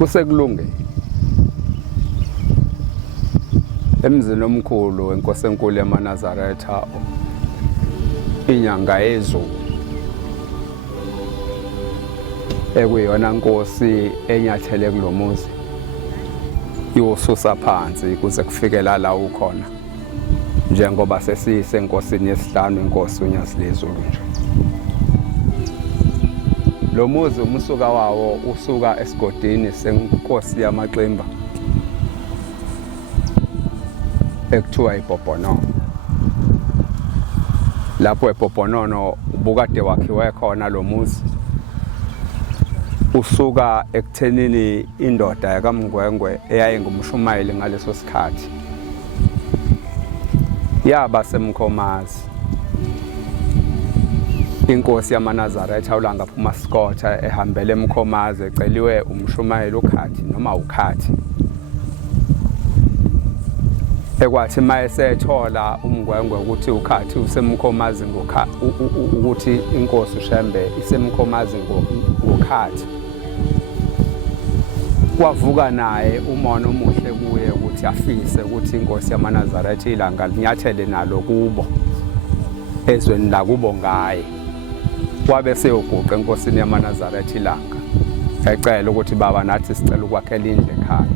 kusekulungile emzini omkhulu wenkosi enkulu yamaNazaretha inyanga yezulu ekuyona nkosi enyathele kulomuzi iwususa phansi kuze kufikela la ukhona njengoba sesisenkosini yesihlanu inkosi uNyazilezulu nje. Lo muzi umsuka wawo usuka esigodini senkosi yamaXimba ekuthiwa iBhobhonono. Lapho eBhobhonono ubukade wakhiwe khona lo muzi usuka ekuthenini indoda yakaMngwengwe eyayingumshumayeli ngaleso sikhathi yaba semkhomazi inkosi yamaNazaretha uLangaphuma Sikotha ehambele emkhomazi eceliwe umshumayeli uKhathi noma uKhathi ekwathi mayesethola uMngwengwe ukuthi uKhathi usemkhomazi ukuthi inkosi uShembe isemkhomazi ngoKhathi kwavuka naye umona omuhle kuye ukuthi afise ukuthi inkosi yamaNazaretha ilanga linyathele nalo kubo ezweni la kubo ngaye. Wabe seyoguqa enkosini yamaNazaretha ilanga ecela ukuthi baba nathi sicela ukwakhela indlu ekhaya.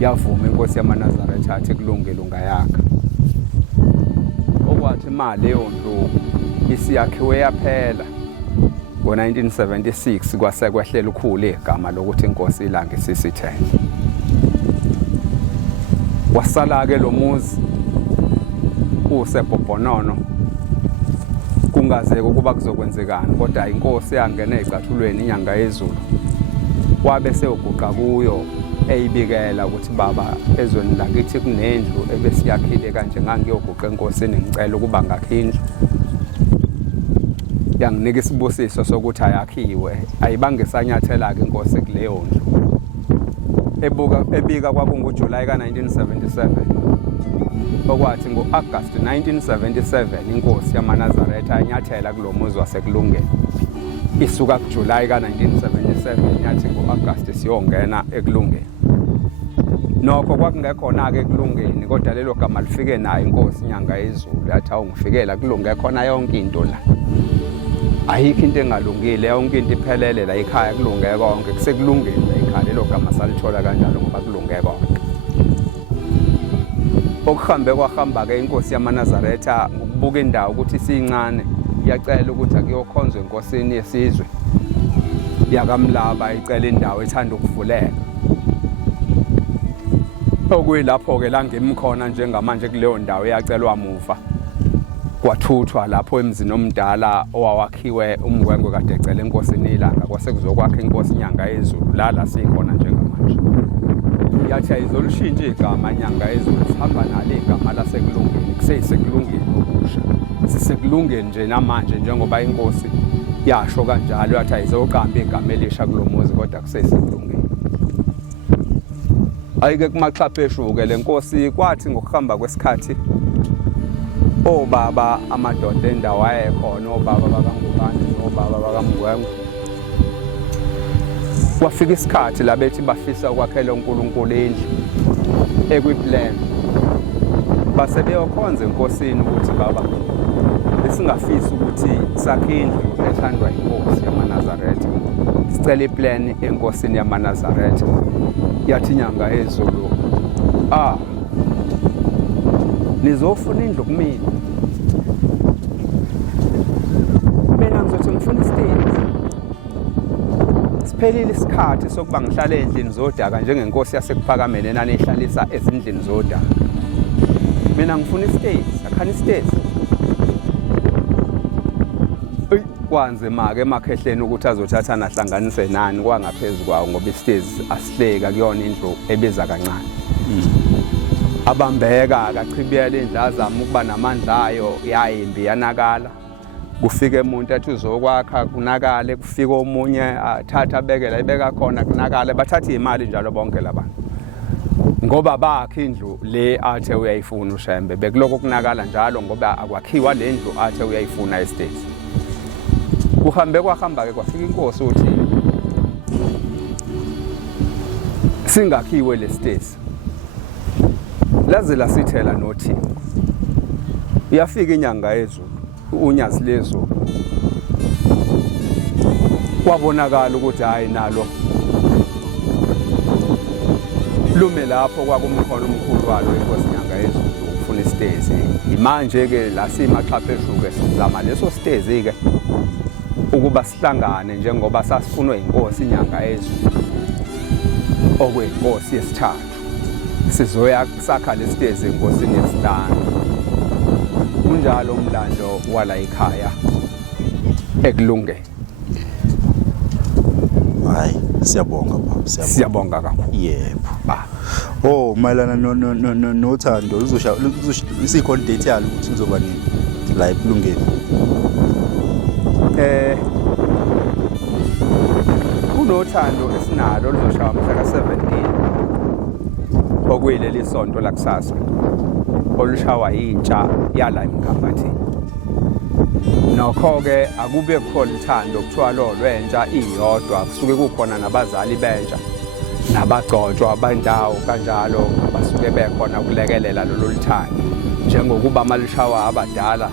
Yavuma inkosi yamaNazaretha athi kulungile ungayakha. Okwathi imali leyo ndlu isiyakhiwe yaphela ngo-1976 kwase kwehlela ukhulu igama lokuthi inkosi ilanga isisithele. Wasala-ke lo muzi useBhobhonono kungazeki ukuba kuzokwenzekani, kodwa inkosi yangena ezicathulweni inyanga yezulu wabe seyoguqa kuyo eyibikela ukuthi baba ezweni lakithi kunendlu ebesiyakhile kanje ngangiyoguqa enkosini ngicela ukuba ngakhe indlu. Yanginika isibusiso sokuthi ayakhiwe ayibangesanyathela-ke inkosi kuleyo ndlu. Ebika kwakunguJulayi ka-1977 okwathi ngo-Agasti 1977 inkosi yamaNazaretha yanyathela kulo muzi wasekulungeni. Isuka kuJulayi ka-1977 yathi ngo-Agasti siyongena ekulungeni. Nokho kwakungekhona-ke ekulungeni kodwa lelo gama lifike nayo inkosi inyanga yezulu yathi awungifikela kulunge khona yonke into la. Ayikho into engalungile, yonke into iphelele la ekhaya kulunge konke kusekulungeni la ekhaya. Lelo gama salithola kanjalo ngoba kulunge konke. Okuhambe kwahamba-ke inkosi yamaNazaretha ngokubuka indawo ukuthi isincane yacela ukuthi akuyokhonzwa enkosini yesizwe yakaMlaba icela indawo ethanda ukuvuleka. Okuyilapho-ke la ngimkhona njengamanje kuleyo ndawo eyacelwa muva kwathuthwa lapho emzini omdala owawakhiwe uMngwengwe kade ecela enkosini ilanga kwase kuzokwakha inkosi inyanga yezulu la sikhona njengamanje. Yathi ayizolushintsha igama inyanga yezulu sihamba nalo igama lasekulungeni kuseyisekulungeni okusha. Sisekulungeni nje namanje njengoba inkosi yasho kanjalo yathi ayizoqamba igama elisha kulo muzi kodwa kuseyisekulungeni. Ayike kumaxhapheshu-ke le nkosi kwathi ngokuhamba kwesikhathi obaba amadoda endawo ayekhona obaba bakaNgubane nobaba bakaMngwengwe kwafika isikhathi la bethi bafisa ukwakhela uNkulunkulu indlu ekuyiplan. Base beyokhonza enkosini ukuthi baba besingafisi ukuthi sakhe indlu ethandwa inkosi yamaNazaretha. Sicela iplan enkosini yamaNazaretha. Yathi inyanga yezulu nizofuna indlu kumina. Mina ngizothi ngifuna isiteji. Siphelile isikhathi sokuba ngihlale endlini zodaka njengenkosi yasekuphakameni enanihlalisa ezindlini zodaka. Mina ngifuna isiteji, akhani isiteji. Kwanzima-ke emakhehleni ukuthi azothathana ahlanganise nani kwangaphezu kwawo ngoba isiteji asihleka kuyona indlu ebiza kancane. Abambeka akachibiyela indlu azama ukuba namandla ayo yayimbi yanakala. Kufike umuntu athi uzokwakha kunakale, kufike omunye athatha abekela ibeka khona kunakale, bathatha imali njalo bonke labantu. Ngoba bakhe indlu le athe uyayifuna uShembe bekuloko kunakala njalo ngoba akwakhiwa le ndlu athe uyayifuna estate. Kuhambe kwahamba-ke kwafika inkosi uthi singakhiwe lesitezi laze lasithela nothi iyafika inyanga yezulu unyazi lezulu kwabonakala ukuthi hayi nalo lume lapho kwakumkhona umkhulu walo inkosi inyanga yezulu ufuna isitezi imanje ke lasimaxhaphezuke sizama leso sitezi ke ukuba sihlangane njengoba sasifunwe inkosi inyanga yezulu okwinkosi yesithathu sizoya sakha lesitezi enkosini yesihlanu kunjalo umlando wala ekhaya ekulungeni. Hayi siyabonga baba Siyabonga kakhulu. yebo Ba oh mayelana nothando uzosha isikhona date yalo ukuthi nizoba nini la ekulungeni kunothando esinalo luzoshaya mhla ka-17 okuyileli sonto lakusasa olushawa yintsha yala eMkhambathini. Nokho-ke akube khona uthando kuthiwa lo lwentsha iyodwa kusuke kukhona nabazali bentsha nabagcotshwa bendawo kanjalo basuke bekhona ukulekelela lolu luthando njengokuba malushawa abadala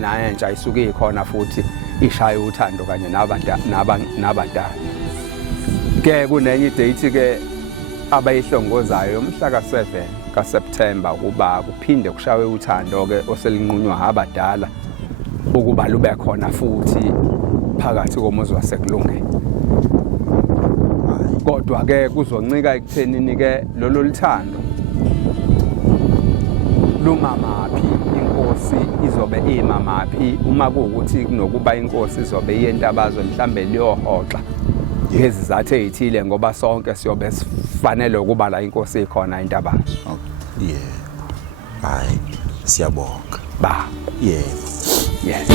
nayentsha isuke ikhona futhi ishaya uthando kanye nabadala. Ke kunenye idate ke abayihlongozayo umhla ka-7 kaSeptember ukuba kuphinde kushawe uthando ke oselinqunywa abadala ukuba lube khona futhi phakathi komuzi wasekulungeni. Kodwa ke kuzoncika ekuthenini ke lolu luthando lumamaphi inkosi izobe imamaphi uma kuwukuthi kunokuba inkosi izobe iyentabazwe mhlambe liyohoxa ngezizathu ezithile ngoba sonke siyobe sifanele ukuba la inkosi ikhona intabazwe. hayi siyabonga ba yeah yes